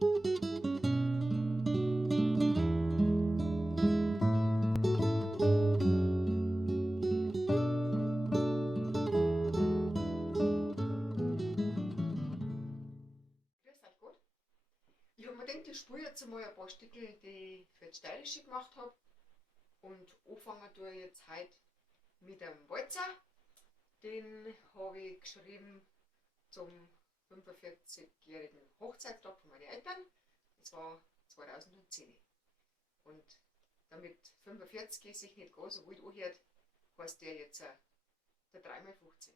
Grüß euch Gott. Ich habe mir gedacht, ich spiele jetzt einmal ein paar Stücke, die ich für das Steirische gemacht habe. Und anfangen tue ich jetzt heute mit einem Walzer. Den habe ich geschrieben zum 45-jährigen Hochzeitstag von meinen Eltern. Das war 2010. Und damit 45 sich nicht gar so wild anhört, heißt der jetzt der 3x15.